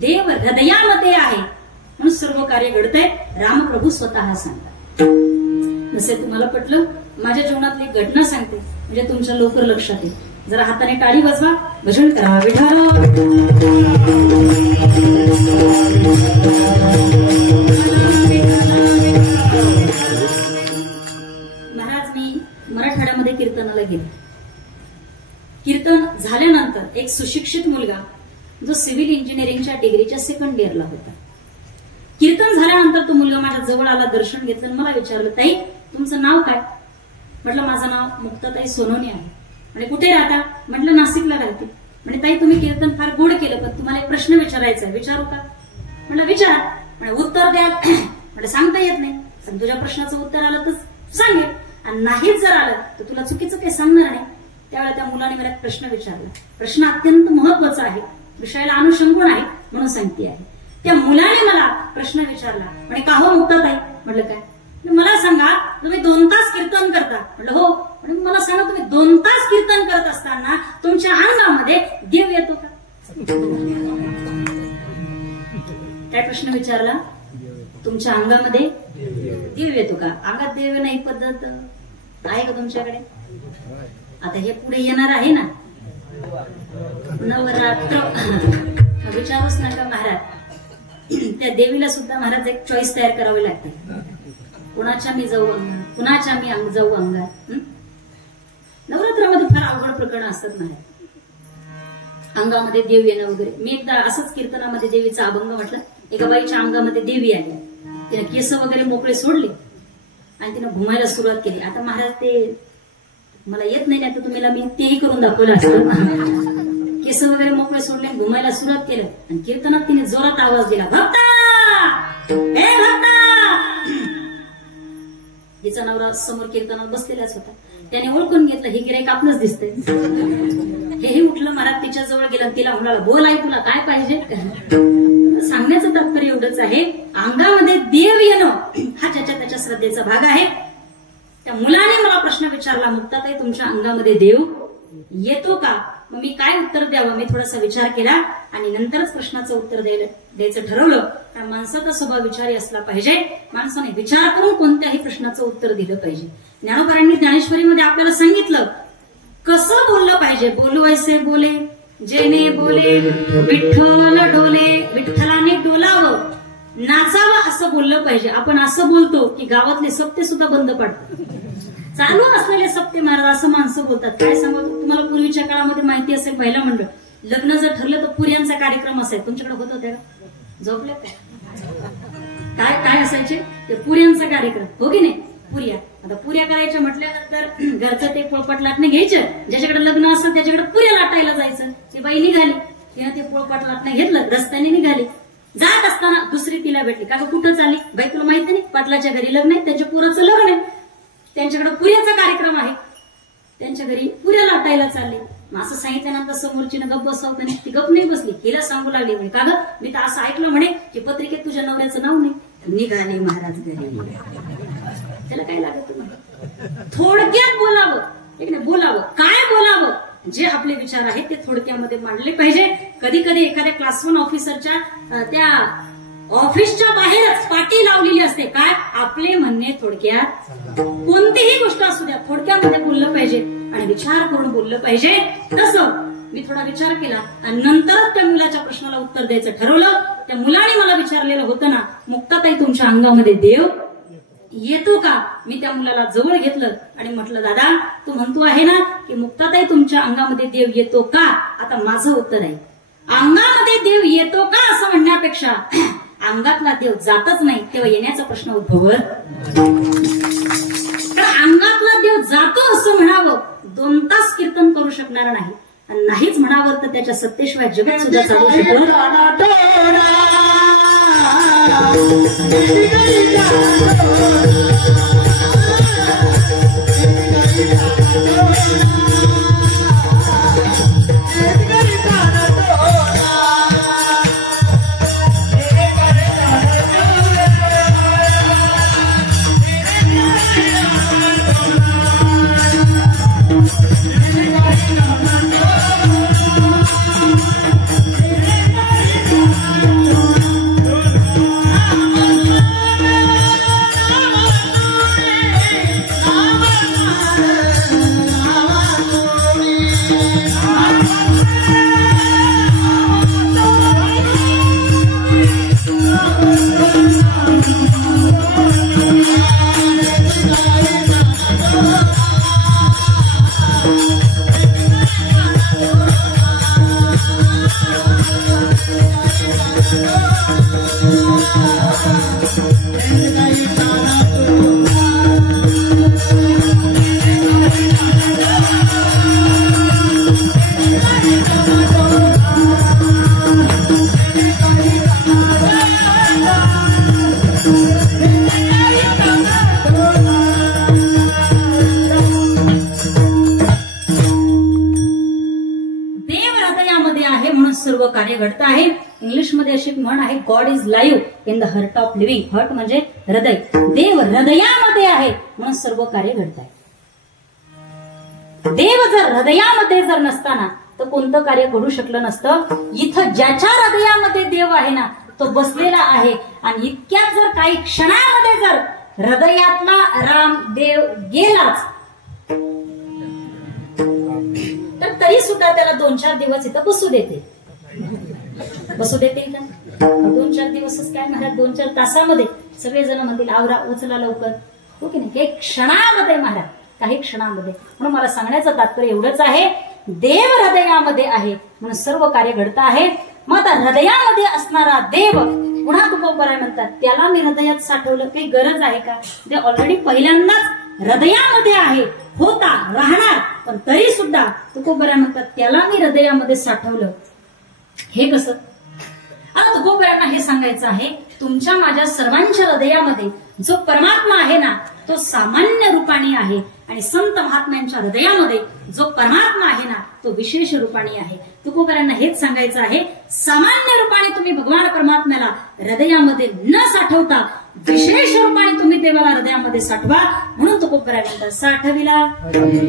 देव हृदयामध्ये आहे म्हणून सर्व कार्य घडतंय. रामप्रभू स्वतः सांगतात. जसे तुम्हाला पटलं, माझ्या जीवनातली घटना सांगते म्हणजे तुमच्या लवकर लक्षात येईल. जरा हाताने टाळी वाजवा, भजन करा. विठाल महाराज, मी मराठवाड्यामध्ये कीर्तनाला गेले. कीर्तन झाल्यानंतर एक सुशिक्षित मुलगा जो सिव्हिल इंजिनिअरिंगच्या डिग्रीच्या सेकंड इयरला होता, कीर्तन झाल्यानंतर तो मुलगा माझ्या जवळ आला, दर्शन घेतलं आणि मला विचारलं, ताई तुमचं नाव काय? म्हटलं माझं नाव मुक्ताताई सोनोनी आहे. म्हणजे कुठे राहता? म्हटलं नाशिकला राहते. म्हणजे ताई तुम्ही कीर्तन फार गोड केलं, पण तुम्हाला एक प्रश्न विचारायचा आहे, विचारू का? म्हटलं विचारा. म्हणजे उत्तर द्या. म्हणजे सांगता येत नाही, पण तुझ्या प्रश्नाचं उत्तर आलं तर सांगेल, आणि नाहीच जर आलं तर तुला चुकीचं काही सांगणार नाही. त्यावेळेला त्या मुलाने मला एक प्रश्न विचारला. प्रश्न अत्यंत महत्वाचा आहे, विषयाला अनुषंगून आहे म्हणून सांगते आहे. त्या मुलाने मला प्रश्न विचारला, म्हणे का हो मुक्ताताई? म्हटलं काय? मला सांगा, तुम्ही 2 तास कीर्तन करता? म्हटलं हो. म्हणजे मला सांगा, तुम्ही 2 तास कीर्तन करत असताना तुमच्या अंगामध्ये देव येतो का? काय प्रश्न विचारला? तुमच्या अंगामध्ये देव येतो का? अंगात देव नाही पद्धत आहे का तुमच्याकडे? आता हे पुढे येणार आहे ना नवरात्र, विचारूच नका महाराज. त्या देवीला सुद्धा महाराज एक चॉईस तयार करावी लागते. कुणाच्या मी जाऊ अंगात, कुणाच्या मी जाऊ अंगात. नवरात्रामध्ये फार अवघड प्रकरण असतात महाराज. अंगामध्ये देव येणं वगैरे. मी एकदा असंच कीर्तनामध्ये देवीचा अभंग म्हटलं. एका बाईच्या अंगामध्ये देवी आली, तिने केस वगैरे मोकळे सोडले आणि तिने घुमायला सुरुवात केली. आता महाराज ते मला येत नाही, आता तुम्हाला मी तेही करून दाखवलं असतं. केस वगैरे मोकळे सोडले, घुमायला सुरुवात केलं आणि कीर्तनात तिने जोरात आवाज दिला, भक्ता हे भक्ता. तिचा नवरा समोर कीर्तनात बसलेलाच होता. त्याने ओळखून घेतलं, हे गिऱ्हाईक आपलंच दिसतंय. हेही उठलं, महाराज तिच्या जवळ गेला, तिला म्हणाला, बोल आई तुला काय पाहिजे? सांगण्याचं तात्पर्य एवढंच आहे, अंगामध्ये देव येणं हा त्याच्या श्रद्धेचा भाग आहे. त्या मुलाने मला प्रश्न विचारला, मुक्ताताई तुमच्या अंगामध्ये देव येतो का? मग मी काय उत्तर द्यावं? मी थोडासा विचार केला आणि नंतरच प्रश्नाचं उत्तर द्यायचं ठरवलं. कारण माणसाचा स्वभाव विचारी असला पाहिजे. माणसाने विचार करून कोणत्याही प्रश्नाचं उत्तर दिलं पाहिजे. ज्ञानोबारांनी ज्ञानेश्वरीमध्ये आपल्याला सांगितलं कसं बोललं पाहिजे. बोलू ऐसे बोले जेने बोले विठ्ठल डोले, विठ्ठलाने डोलावं नाचावं असं बोललं पाहिजे. आपण असं बोलतो की गावातले सप्ते सुद्धा बंद पडतात. चालू असलेले सप्ते महाराज असं माणसं बोलतात. काय सांगतो तुम्हाला, पूर्वीच्या काळामध्ये माहिती असेल, पहिला मंडळ लग्न जर ठरलं तर पुऱ्यांचा कार्यक्रम असायचा. तुमच्याकडे होत होत्या का? झोपले काय काय असायचे ते पुऱ्यांचा कार्यक्रम, हो की नाही? पुऱ्या. आता पुऱ्या करायच्या म्हटल्यानंतर घरचं ते पोळपाट लाटणे घ्यायचं, ज्याच्याकडे लग्न असेल त्याच्याकडे पुऱ्या लाटायला जायचं. ती बाई निघाली, तिने ते पोळपाट लाटणं घेतलं, रस्त्याने निघाली. जात असताना दुसरी तिला भेटली. का कुठं चालली? बाई तुला माहिती नाही, पाटलाच्या घरी लग्न आहे, त्यांच्या पोराचं लग्न आहे, त्यांच्याकडे पुऱ्याचा कार्यक्रम आहे, त्यांच्या घरी पुऱ्या लाटायला चालले. असं सांगितल्यानंतर समोरचीनं गप्प बसवत नाही, ती गप्प नाही बसली. हिला सांगू लागली म्हणे, का ग मी तर असं ऐकलं म्हणे की पत्रिकेत तुझ्या नवऱ्याचं नाव नाही. निघाले महाराज घरी. त्याला काय लागत तुम्हाला? थोडक्यात बोलावं, एक नाही बोलावं. काय बोलावं? जे आपले विचार आहेत ते थोडक्यामध्ये मांडले पाहिजे. कधी कधी एखाद्या क्लास 1 ऑफिसरच्या त्या ऑफिसच्या बाहेरच पाटी लावलेली असते. काय? आपले म्हणणे थोडक्यात. कोणतीही गोष्ट असू द्या थोडक्यामध्ये बोललं पाहिजे आणि विचार करून बोललं पाहिजे. तसं मी थोडा विचार केला आणि नंतरच त्या मुलाच्या प्रश्नाला उत्तर द्यायचं ठरवलं. त्या मुलाने मला विचारलेलं होतं ना, मुक्ताताई तुमच्या अंगामध्ये देव येतो का? मी त्या मुलाला जवळ घेतलं आणि म्हटलं, दादा तू म्हणतो आहे ना की मुक्ताताई तुमच्या अंगामध्ये देव येतो का? आता माझं उत्तर आहे, अंगामध्ये देव येतो का असं म्हणण्यापेक्षा अंगातला देव जातच नाही तेव्हा येण्याचा प्रश्न उद्भवत. अंगातला देव जातो असं म्हणावं, 2 तास कीर्तन करू शकणार नाही. आणि नाहीच म्हणावं तर त्याच्या सत्तेशिवाय जगत सुद्धा चालू शकत. सर्व कार्य घडतं आहे. इंग्लिशमध्ये अशी म्हण आहे, God is live in the heart of living. Heart म्हणजे हृदय. देव हृदयामध्ये आहे म्हणून सर्व कार्य घडत आहे. देव जर हृदयामध्ये जर नसताना तर कोणतं कार्य घडू शकलं नसतं. इथं ज्याच्या हृदयामध्ये देव आहे ना तो बसलेला आहे. आणि इतक्यात जर काही क्षणामध्ये जर हृदयातला राम देव गेलाच तर तरी सुद्धा त्याला 2-4 दिवस इथं बसू देते. बसू देतील का? 2-4 दिवसच काय महाराज, 2-4 तासामध्ये सगळेजण म्हणतील आवरा उचला लवकर, हो की नाही? काही क्षणामध्ये महाराज, काही क्षणामध्ये. म्हणून मला सांगण्याचं तात्पर्य एवढंच आहे, देव हृदयामध्ये आहे म्हणून सर्व कार्य घडतं आहे. मग आता हृदयामध्ये असणारा देव पुन्हा तुकोबराय म्हणतात त्याला मी हृदयात साठवलं, काही गरज आहे का? ते ऑलरेडी पहिल्यांदाच हृदयामध्ये आहे, होता, राहणार. पण तरी सुद्धा तुकोबराय म्हणतात त्याला मी हृदयामध्ये साठवलं. हे कसं? आता तुकोबरायांना हे सांगायचं आहे, तुमच्या माझ्या सर्वांच्या हृदयामध्ये जो परमात्मा आहे ना तो सामान्य रूपाने आहे आणि संत महात्म्यांच्या हृदयामध्ये जो परमात्मा आहे ना तो विशेष रूपाने आहे. तुकोबरायांना हेच सांगायचं आहे, सामान्य रूपाने तुम्ही भगवान परमात्म्याला हृदयामध्ये न साठवता विशेष रूपाने तुम्ही देवाला हृदयामध्ये साठवा. म्हणून तुकोबराय म्हणतात साठविला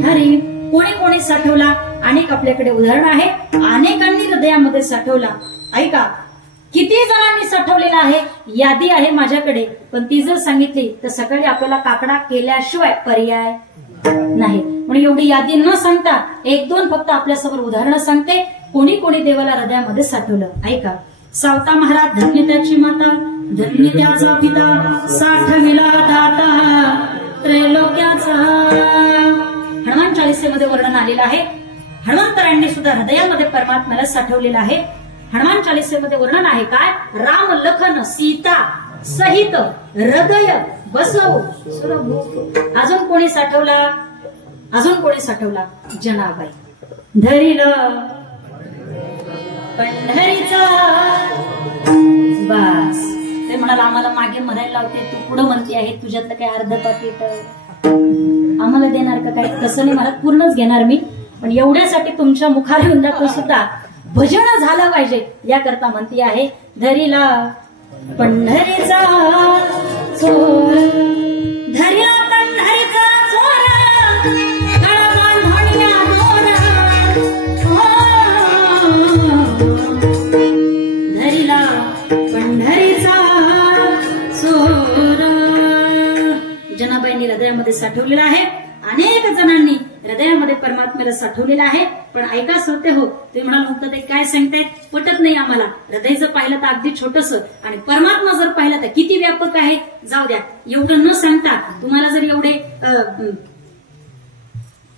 हरी. कोणी कोणी साठवला? अनेक आपल्याकडे उदाहरण आहे. अनेकांनी हृदयामध्ये साठवला. ऐका, किती जणांनी साठवलेला आहे यादी आहे माझ्याकडे, पण ती जर सांगितली तर सकाळी आपल्याला काकडा केल्याशिवाय पर्याय नाही. म्हणून एवढी यादी न सांगता एक दोन फक्त आपल्यासमोर उदाहरणं सांगते. कोणी कोणी देवाला हृदयामध्ये साठवलं ऐका. सावता महाराज धन्य त्याची माता, धन्य त्याचा पिता, साठविला दाता त्रैलोक्याचा. हनुमान चालीसेमध्ये वर्णन आलेलं आहे. हनुमंतरायांनी सुद्धा हृदयामध्ये परमात्म्याला साठवलेलं आहे. हनुमान चालीसेमध्ये वर्णन आहे काय, राम लखन सीता सहित हृदय बसवू सुरभूप. अजून कोणी साठवला, अजून कोणी साठवला, जनाबाई. धरिलं पंढरीचा. बस ते म्हणाला आम्हाला मागे म्हणायला लावते, तू पुढं म्हणते आहे, तुझ्यातलं काय अर्ध पाकिट आम्हाला देणार का काय? तसं नाही, मला पूर्णच घेणार मी, पण एवढ्यासाठी तुमच्या मुखारविंदातून सुद्धा भजन झालं पाहिजे याकरता म्हणती आहे. धरिला पंढरीचा चोर, धरिला पंढरीचा चोर, धरिला पंढरीचा चोर. जनाबाईंनी हृदयामध्ये साठवलेला आहे. अनेक जणांनी हृदयामध्ये परमात्म्याला साठवलेला आहे. पण ऐका श्रोते हो, ते म्हणाल होतं ते काय सांगतायत, पटत नाही आम्हाला. हृदय जर पाहिलं तर अगदी छोटस, आणि परमात्मा जर पाहिलं तर किती व्यापक आहे. जाऊ द्या, एवढं न सांगता तुम्हाला जर एवढे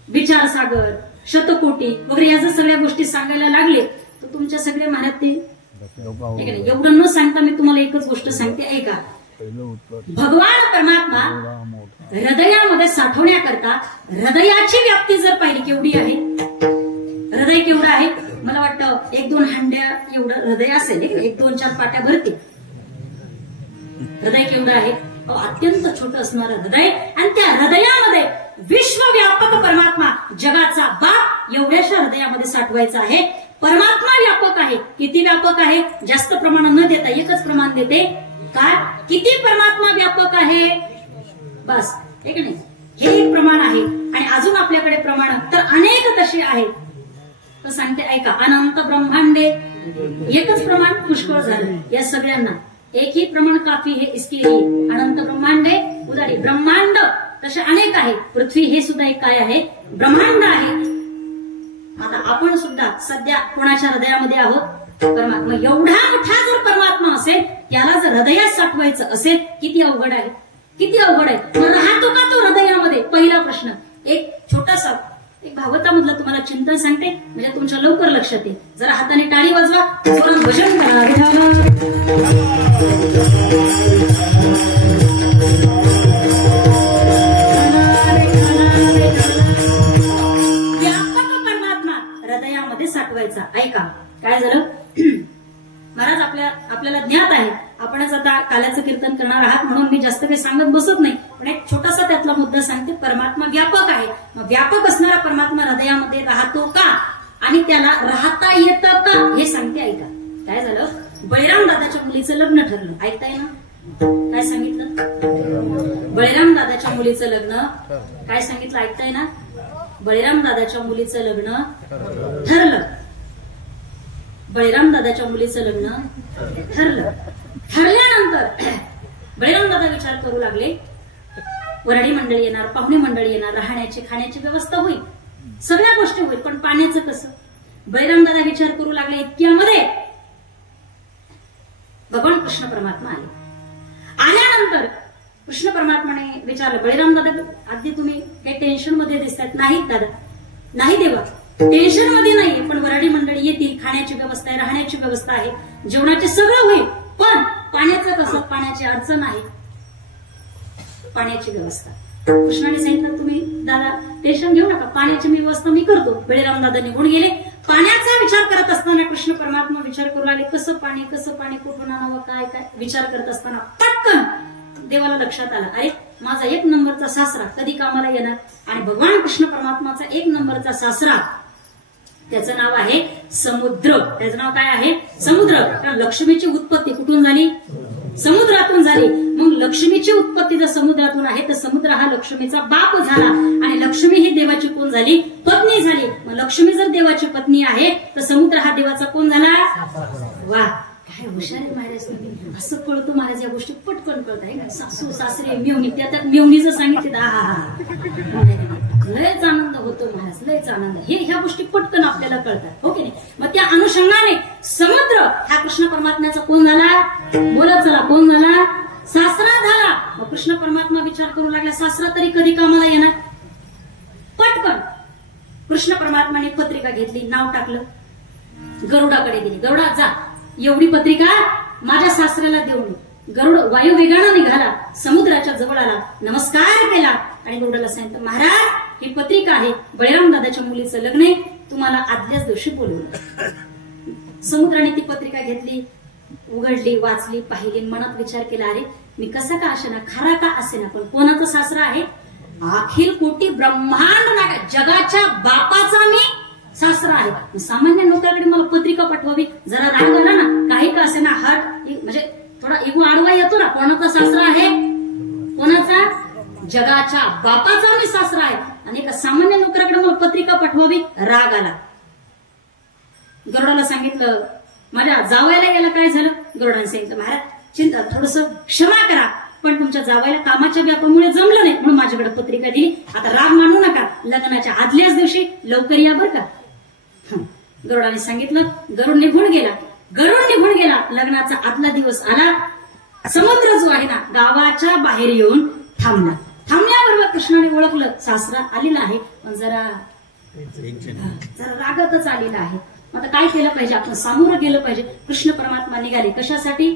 विचारसागर, शतकोटी वगैरे या जर सगळ्या गोष्टी सांगायला लागले तर तुमच्या सगळे महाराज ते एवढं न सांगता मी तुम्हाला एकच गोष्ट सांगते ऐका. भगवान परमात्मा हृदयामध्ये साठवण्याकरता हृदयाची व्याप्ती जर पाहिली केवढी आहे, हृदय केवढं आहे, मला वाटतं 1-2 हांड्या एवढं हृदय असेल, 1-2-4 पाट्या भरतील. हृदय केवढं आहे, अत्यंत छोटं असणारं हृदय, आणि त्या हृदयामध्ये विश्वव्यापक परमात्मा जगाचा बाप एवढ्याशा हृदयामध्ये साठवायचा आहे. परमात्मा व्यापक आहे. किती व्यापक आहे, जास्त प्रमाण न देता एकच प्रमाण देते काय, किती परमात्मा व्यापक आहे, बस एक नाही, हे एक प्रमाण आहे. आणि अजून आपल्याकडे प्रमाण तर अनेक तसे आहेत. तर सांगते ऐका, अनंत ब्रह्मांडे, एकच प्रमाण पुष्कळ झालं या सगळ्यांना. एक ही प्रमाण काफी है इसके लिए. अनंत ब्रह्मांडे उदारी, ब्रह्मांड तसे अनेक आहे. पृथ्वी हे सुद्धा एक काय आहे, ब्रह्मांड आहे. आता आपण सुद्धा सध्या कोणाच्या हृदयामध्ये आहोत, परमात्मा. एवढा मोठा जर परमात्मा असेल, त्याला जर हृदयात साठवायचं असेल, किती अवघड आहे, किती अवघड आहे. राहतो का तो हृदयामध्ये, पहिला प्रश्न. एक छोटासा एक भागवतामधलं तुम्हाला चिंतन सांगते, म्हणजे तुमच्या लवकर लक्षात येईल. जरा हाताने टाळी वाजवा, जोरात भजन करा. हृदयामध्ये साठवायचा. ऐका काय झालं महाराज, आपल्याला ज्ञात आहे. आपणच आता काल्याचं कीर्तन करणार आहात म्हणून मी जास्त काही सांगत बसत नाही, पण एक छोटासा त्यातला मुद्दा सांगते. परमात्मा व्यापक आहे. मग व्यापक असणारा परमात्मा हृदयामध्ये राहतो का, आणि त्याला राहता येतं का हे सांगते. ऐका काय झालं, बळीराम दादाच्या मुलीचं लग्न ठरलं. ऐकताय ना, काय सांगितलं, बळीराम दादाच्या मुलीचं लग्न, काय सांगितलं ऐकताय ना, बळीराम दादाच्या मुलीचं लग्न ठरलं. बळीराम दादाच्या मुलीचं लग्न ठरलं. ठरल्यानंतर बळीराम दादा विचार करू लागले, वराडी मंडळी येणार, पाहुणे मंडळी येणार, राहण्याची खाण्याची व्यवस्था होईल, सगळ्या गोष्टी होईल, पण पाण्याचं कसं. बळीराम दादा विचार करू लागले. इतक्यामध्ये भगवान कृष्ण परमात्मा आले. आल्यानंतर कृष्ण परमात्माने विचारलं, बळीराम दादा अगदी तुम्ही काही टेन्शन मध्ये दिसतात. नाही दादा, नाही देवा, टेन्शन मध्ये नाहीये, पण वराडी मंडळी येतील, खाण्याची व्यवस्था आहे, राहण्याची व्यवस्था आहे, जेवणाचे सगळं होईल, पण पाण्याचं कसं, पाण्याची अडचण आहे, पाण्याची व्यवस्था. कृष्णाने सांगितलं तुम्ही दादा टेन्शन घेऊ नका, पाण्याची मी व्यवस्था मी करतो. बळीराम दादा निघून गेले. पाण्याचा विचार करत असताना कृष्ण परमात्मा विचार करू लागले, कसं पाणी, कुठून आणावं, काय काय विचार करत असताना पटकन देवाला लक्षात आलं, अरे माझा 1 नंबरचा सासरा कधी कामाला येणार. आणि भगवान कृष्ण परमात्माचा 1 नंबरचा सासरा, त्याचं नाव आहे समुद्र. त्याचं नाव काय आहे, समुद्र. कारण लक्ष्मीची उत्पत्ती कुठून झाली, समुद्रातून झाली. मग लक्ष्मीची उत्पत्ती जर समुद्रातून आहे, तर समुद्र हा लक्ष्मीचा बाप झाला, आणि लक्ष्मी ही देवाची कोण झाली, पत्नी झाली. मग लक्ष्मी जर देवाची पत्नी आहे, तर समुद्र हा देवाचा कोण झाला. वा, काय हुशार आहे महाराज तुम्ही, असं कळतो महाराज, या गोष्टी पटकन कळत आहे. सासू सासरे मेवणी, त्यात मेवणीचं सांगितलं लयच आनंद होतो महाराज, लयच आनंद. ह्या गोष्टी पटकन आपल्याला कळतात, हो की नाही. मग त्या अनुषंगाने समुद्र हा कृष्ण परमात्म्याचा कोण झाला, बोलत चला, कोण झाला, सासरा झाला. मग कृष्ण परमात्मा विचार करू लागला, सासरा तरी कधी कामाला येणार. पटकन कृष्ण परमात्माने पत्रिका घेतली, नाव टाकलं, गरुडाकडे दिली. गरुडा जा, एवढी पत्रिका माझ्या सासऱ्याला देऊन. गरुड वायू वेगानं निघाला, समुद्राच्या जवळ आला, नमस्कार केला आणि गरुडाला सांगितलं, महाराज ही पत्रिका आहे, बळीराम दादाच्या मुलीचं लग्न आहे, तुम्हाला आदल्याच दिवशी बोलवलं. समुद्राने ती पत्रिका घेतली, उघडली, वाचली, पाहिली, मनात विचार केला, अरे मी कसा का असेना, खरा का असेना, पण कोणाचा सासरा आहे, अखिल कोटी ब्रह्मांड नागा जगाच्या बापाचा मी सासरा आहे. सामान्य नोकराकडे मला पत्रिका पाठवावी, जरा राग आला ना, काही का असेना, हात म्हणजे थोडा इगो आडवा येतो ना, कोणाचा सासरा आहे, कोणाचा, जगाच्या बापाचा मी सासरा आहे. आणि एका सामान्य नोकराकडे मला पत्रिका पाठवावी, राग आला. गरुडाला सांगितलं, माझ्या जावयाला याला काय झालं. गरुडाने सांगितलं, महाराज चिंता, थोडस क्षमा करा, पण तुमच्या जावयाला कामाच्या व्यापामुळे जमलं नाही म्हणून माझ्याकडे पत्रिका दिली. आता राग मानू नका, लग्नाच्या आदल्याच दिवशी लवकर या बरं का. गरुडाने सांगितलं. गरुड निघून गेला. लग्नाचा आदला दिवस आला. समुद्र जो आहे ना, गावाच्या बाहेर येऊन थांबला. थांबल्याबरोबर कृष्णाने ओळखलं, सासरा आलेला आहे, पण जरा रागातच आलेला आहे. आता काय केलं पाहिजे, आपण सामोरं गेलं पाहिजे. कृष्ण परमात्मा निघाले कशासाठी,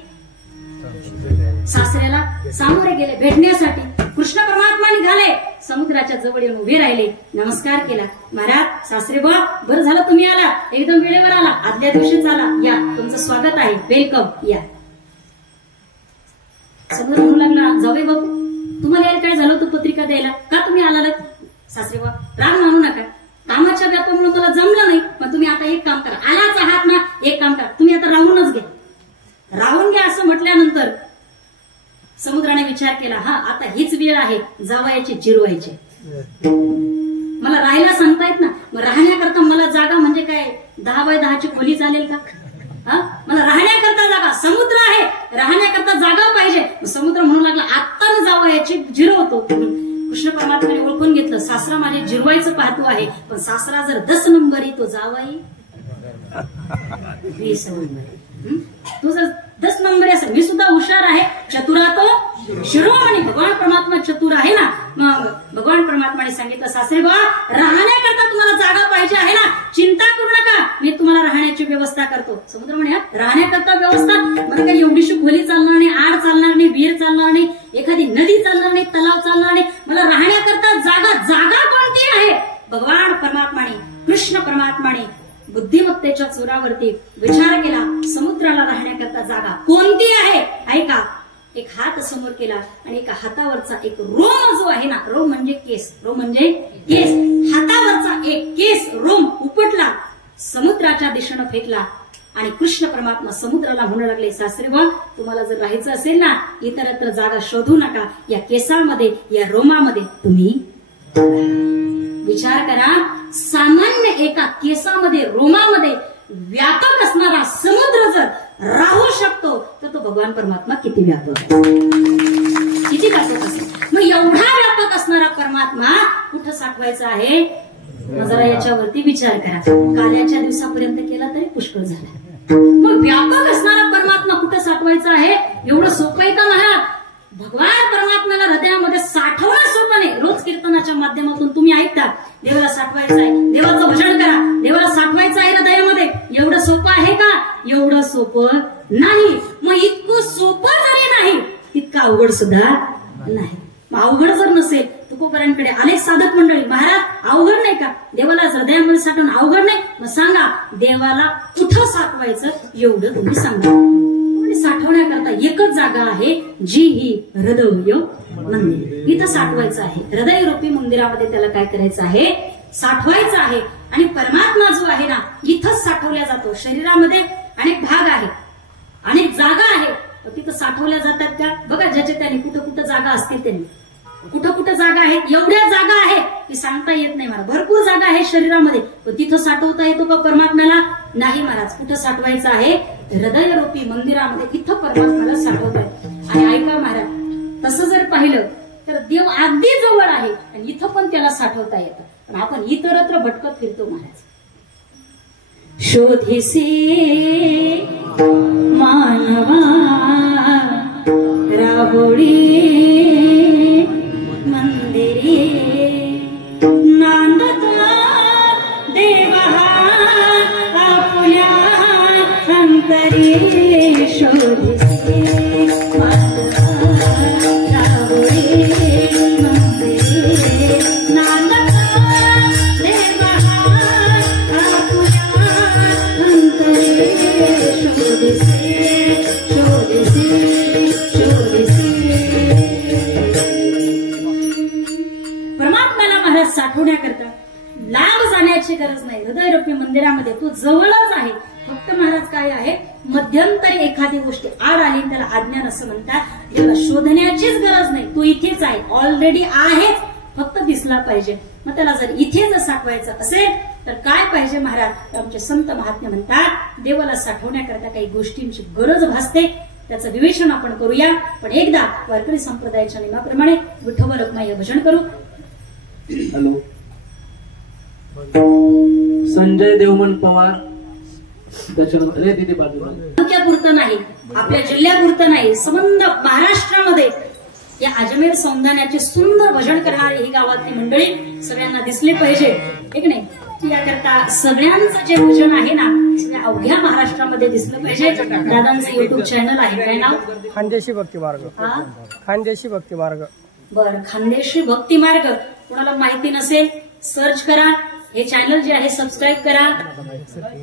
सासऱ्याला सामोरे गेले भेटण्यासाठी. कृष्ण परमात्मा निघाले, समुद्राच्या जवळ येऊन उभे राहिले, नमस्कार केला. महाराज सासरे बा, बरं झालं तुम्ही आला, एकदम वेळेवर आला, आदल्या दिवशीच आला, या तुमचं स्वागत आहे, वेलकम, या. समुद्र म्हणू लागला, जावई बाबू तुम्हाला यार काय झालं होतं पत्रिका द्यायला, का तुम्ही आला. सासरे बा राग मानू नका, कामाच्या व्यापामुळे मला जमलं नाही, पण तुम्ही आता एक काम करा, आलाच आहात ना, एक काम करा, तुम्ही आता राहूनच घ्या, राहून घ्या. असं म्हटल्यानंतर समुद्राने विचार केला, हा आता हीच वेळ आहे जावयाची जिरवायची. मला राहायला सांगतायत ना, मग राहण्याकरता मला जागा म्हणजे काय 10 बाय 10ची खोली चालेल का, मला राहण्याकरता जागा, समुद्र आहे, राहण्याकरता जागा पाहिजे. समुद्र म्हणू लागला, आता मी जावयाची जिरवतो. कृष्ण परमात्म्याने ओळखून घेतलं, सासरा माझे जिरवायचं पाहतो आहे, पण सासरा जर 10 नंबरी तो जावाई 20 नंबरी, तो जर 10 नंबरी असेल, मी सुद्धा हुशार आहे, चतुरा तो शिरोमणी. भगवान परमात्मा चतुर आहे ना. मग भगवान परमात्माने सांगितलं, सासरे बा राहण्याकरता तुम्हाला जागा पाहिजे आहे ना, चिंता करू नका, मी तुम्हाला राहण्याची व्यवस्था करतो. समुद्र म्हणे, राहण्याकरता व्यवस्था, मला काही एवढीशी खोली चालणार नाही, आड चालणार नाही, विहीर चालणार नाही, एखादी नदी चालणार नाही, तलाव चालणार नाही, मला राहण्याकरता जागा कोणती आहे. भगवान परमात्माने, कृष्ण परमात्माने बुद्धिमत्तेच्या चोरावरती विचार केला, समुद्राला राहण्याकरता जागा कोणती आहे. ऐका, एक हात समोर केला आणि एका हातावरचा एक रोम जो आहे ना, रोम म्हणजे केस, रोम म्हणजे केस, हातावरचा एक केस रोम उपटला, समुद्राच्या दिशेनं फेकला. आणि कृष्ण परमात्मा समुद्राला म्हणू लागले, सासरे बा तुम्हाला जर राहायचं असेल ना, इतरत्र जागा शोधू नका, या केसामध्ये, या रोमामध्ये तुम्ही विचार करा. सामान्य एका केसामध्ये, रोमामध्ये व्यापक असणारा समुद्र जर राहू शकतो, तर तो भगवान परमात्मा किती व्यापक असेल. मग एवढा व्यापक असणारा परमात्मा कुठं साठवायचा आहे, जरा याच्यावरती विचार करा. काल्याच्या दिवसापर्यंत केला तरी पुष्कळ झाला. मग व्यापक असणारा परमात्मा कुठं साठवायचा आहे, एवढं सोपं आहे का महाराज. भगवान परमात्म्याला हृदयामध्ये साठवणं सोपं नाही. रोज कीर्तनाच्या माध्यमातून तुम्ही ऐकता, देवाला साठवायचं आहे, देवाचं भजन करा, देवाला साठवायचं आहे हृदयामध्ये. एवढं सोपं आहे का, एवढं सोपं नाही. मग इतकं सोपं जरी नाही, इतकं अवघड सुद्धा नाही. मग अवघड जर नसेल, तुकोबारांकडे अनेक साधक मंडळी, महाराज अवघड नाही का, देवाला हृदयामध्ये साठवणं अवघड नाही, मग सांगा देवाला कुठं साठवायचं, एवढं तुम्ही सांगा. साठवण्याकरता एकच जागा आहे, जी ही हृदय मंदिर, इथं साठवायचं आहे. हृदय रूपी मंदिरामध्ये त्याला काय करायचं आहे, साठवायचं आहे. आणि परमात्मा जो आहे ना, इथंच साठवल्या जातो. शरीरामध्ये अनेक भाग आहे, अनेक जागा आहे, तिथं साठवल्या जातात त्या. बघा ज्याचे त्याने कुठं कुठं जागा असतील, त्यांनी कुठं कुठं जागा आहेत, एवढ्या जागा आहे की सांगता येत नाही मला. भरपूर जागा आहे शरीरामध्ये, पण तिथं साठवता येतो का परमात्म्याला, नाही महाराज, कुठं साठवायचं आहे? हृदयरूपी मंदिरामध्ये, इथं परमात्म्याला साठवत आहे. आणि ऐका महाराज, तसं जर पाहिलं तर देव अगदी जवळ आहे आणि इथं पण त्याला साठवता येतं, पण आपण इतरत्र भटकत फिरतो महाराज. शोधेसे मानवा राहोळी मंदिरे, नांदता देवा आपुल्या अंतरी. शोधेसे मानवा राहोळी मंदिरे, नांदता देवा आपुल्या अंतरी. शोधेसे शोधेसे शोधेसे. परमात्म्याला महाराज साठवण्याकरता लांब जाण्याची गरज नाही. हृदयरूपी मंदिरामध्ये तो जवळच आहे. फक्त महाराज काय आहे, मध्यंतरी एखादी गोष्ट आड आली त्याला अज्ञान असं म्हणतात. त्याला शोधण्याचीच गरज नाही, तो इथेच आहे, ऑलरेडी आहेच, फक्त दिसला पाहिजे. मग त्याला जर इथे जर साठवायचं असेल तर काय पाहिजे महाराज? आमचे संत महात्मे म्हणतात, देवाला साठवण्याकरता काही गोष्टींची गरज भासते. त्याचं विवेचन आपण करूया. पण एकदा वारकरी संप्रदायाच्या नियमाप्रमाणे विठ्ठल रखुमाई भजन करू. हॅलो, संजय देवमन पवार. त्याच्यानंतर हे दिदी बाजूला. तालुक्यापुरतं नाही, आपल्या जिल्ह्यापुरतं नाही, संबंध महाराष्ट्रामध्ये या अजमेर संस्थानाचे सुंदर भजन करणारी ही गावातली मंडळी सगळ्यांना दिसली पाहिजे, एक नाही. याकरता सगळ्यांचं जे भजन आहे ना, सगळ्या अवघ्या महाराष्ट्रामध्ये दिसलं पाहिजे. दादांचं युट्यूब चॅनल आहे, काय नाव? खानदेशी भक्ती मार्ग. खानदेशी भक्ती मार्ग. बरं, खानदेशी भक्ती मार्ग. कोणाला माहिती नसेल सर्च करा. हे चॅनल जे आहे सबस्क्राईब करा,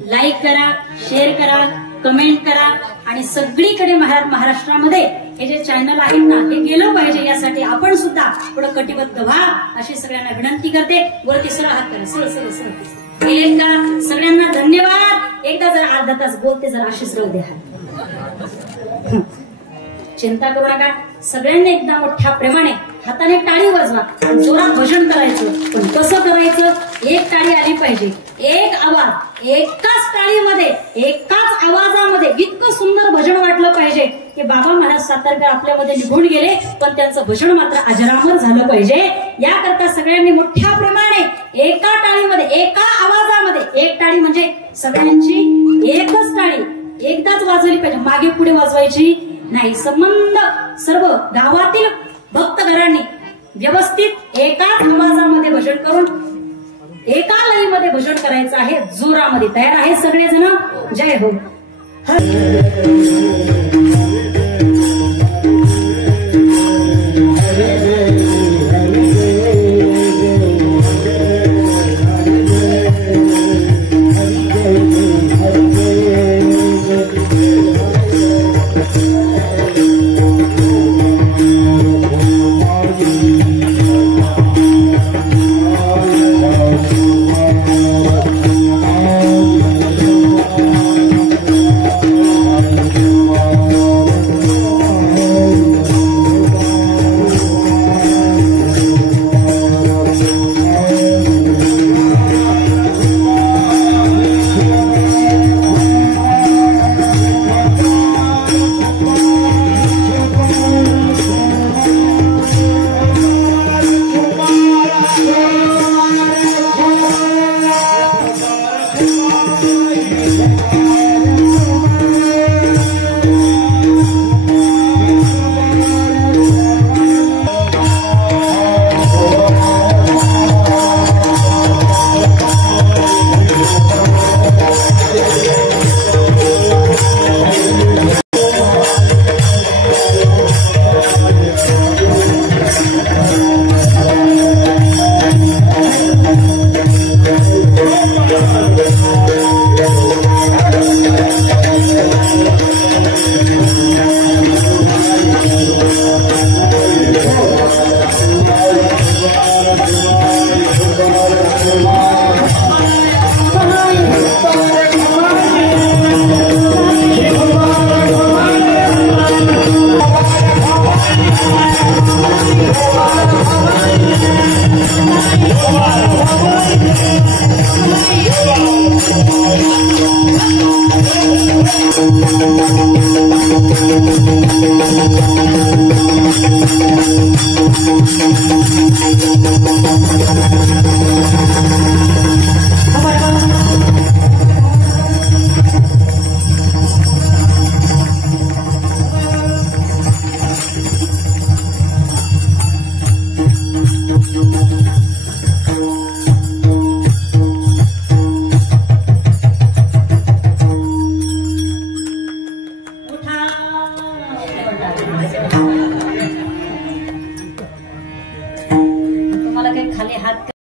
लाईक करा, शेअर करा, कमेंट करा. आणि सगळीकडे महाराष्ट्रामध्ये हे जे चॅनल आहेत ना, हे गेलं पाहिजे. यासाठी आपण सुद्धा थोडं कटिबद्ध व्हा अशी सगळ्यांना विनंती करते. वरती सरळ हात करा, सरळ सरळ सरळ. एकदा सगळ्यांना धन्यवाद. एकदा जर अर्धा तास बोलते, जर आशीष राहू द्या. चिंता करू नका. सगळ्यांनी एकदा मोठ्या प्रेमाने हाताने टाळी वाजवा, जोरात भजन करायचं. पण कसं करायचं? एक टाळी आली पाहिजे, एक आवाज, एकाच टाळीमध्ये, एकाच आवाजामध्ये इतकं सुंदर भजन वाटलं पाहिजे की बाबा महाराज सातारकर आपल्यामध्ये निघून गेले, पण त्यांचं भजन मात्र अजरामर झालं पाहिजे. याकरता सगळ्यांनी मोठ्या प्रेमाने एका टाळीमध्ये, एका आवाजामध्ये, एक टाळी म्हणजे सगळ्यांची एकच टाळी एकदाच वाजवली पाहिजे, मागे पुढे वाजवायची नाही. संबंध सर्व गावातील भक्तघरांनी व्यवस्थित एकाच आवाजामध्ये भजन करून एका लयीमध्ये भजन करायचं आहे. जोरामध्ये तयार आहे सगळेजण? जय हो. Oh, तुम्हाला काही खाली हात